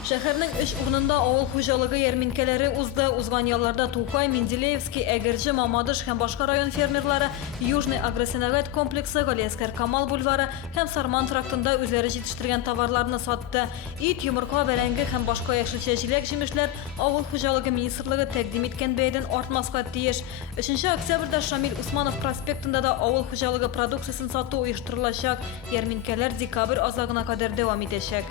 Шәһәрнең 3 урынында авыл хуҗалыгы ярминкәләре узды. Узган ялларда Тукай, Менделеевский, Әгерҗе, Мамадыш һәм башка район фермерлары Южный агросәнәгать комплексы, Галиәскәр Камал бульвары һәм Сарман трактында үзләре җитештергән товарларны сатты. Ит, йомырка, бәрәңге һәм башка яшелчә җиләк-җимешләр авыл хуҗалыгы министрлыгы тәкъдим иткән бәядән артмаска тиеш. 3 октябрьдә Шамил Усманов проспектында да авыл хуҗалыгы продукциясын сату оештырылачак. Ярминкәләр декабрь азагына кадәр дәвам итәчәк.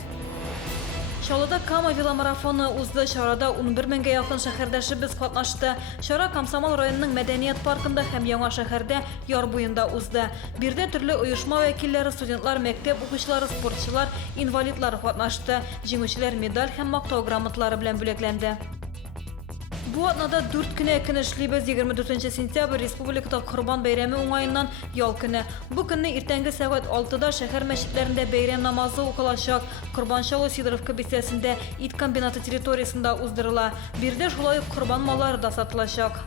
Чаллыда Кама веломарафоны узды. Чарада 11 меңгә якын шәһәрдәшебез катнашты. Чара Комсомол районының мәдәният паркында һәм Яңа шәһәрдә яр буенда узды. Бирдә төрле оешма вәкилләре, студентлар, мәктәп укучылары, спортчылар, инвалидлар катнашты. Җиңүчеләр медаль һәм мактау грамоталары белән бүләкләнде. Бу атнада 4 көне эшлибез. 24 сентябрь республикада Корбан бәйрәме уңаеннан ял көне. Бу көнне иртәнге сәгать 6-да шәһәр мәчетләрендә бәйрәм намазы укылачак. Корбанчалы Сидоровка бистәсендә ит комбинаты территориясендә уздырыла. Бирдә шулай ук корбан маллары да сатылачак.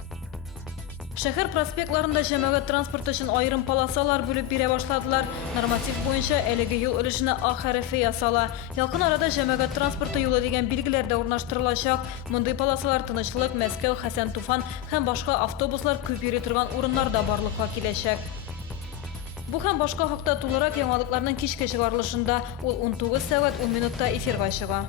Шәһәр проспектларында җәмәгать транспорты өчен аерым полосалар бүлеп бирә башладылар. Норматив буенча әлеге юл өлешенә А хәрефе ясала. Якын арада җәмәгать транспорты юлы дигән билгеләр дә урнаштырылачак. Мондый полосалар Тынычлык, Мәскәү, Хәсән Туфан һәм башка автобуслар күп йөри торган урыннарда барлыкка киләчәк. Бу һәм башка хакта тулырак яңалыкларның кичке чыгарылышында ул 19 сәгать 10 минутта эфирга чыга.